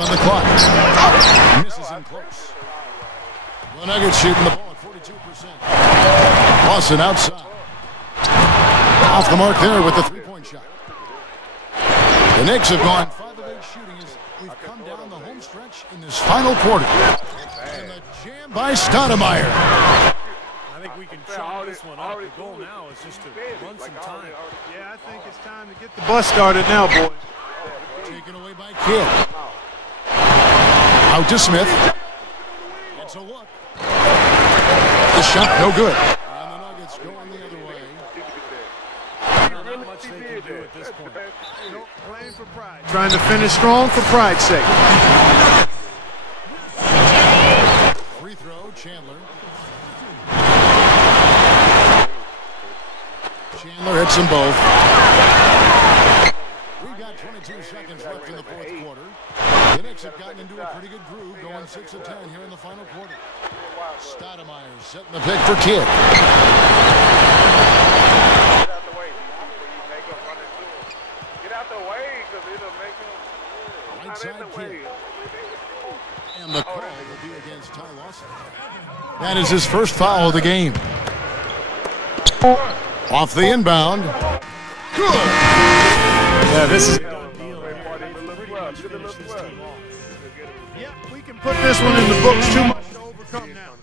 on the clock. Misses in close. The Nuggets shooting the ball at 42%. Lawson outside. Off the mark there with the three-point shot. The Knicks have gone 5 of 8 shooting as we've come down the home stretch in this final quarter. And the jam by Stoudemire. I think we can chalk this one up. The goal now is just to run some time. Yeah, I think it's time to get the bus started now, boys. Taken away by Kidd. Out to Smith. It's a look. The shot no good. And the Nuggets going the other way. Not much they can do at this point. Playing for pride. Trying to finish strong for pride's sake. Free throw, Chandler. Chandler hits them both. We've got 22 seconds left in the fourth quarter. The Knicks have gotten into a pretty good groove, going 6 of 10 here in the final quarter. Stoudemire setting the pick for Kidd. Right side Kidd. And the call will be against Ty Lawson. That is his first foul of the game. Off the inbound. Good. Yeah, this is a done deal. Yeah, we can put this one in the books. Too much to overcome now.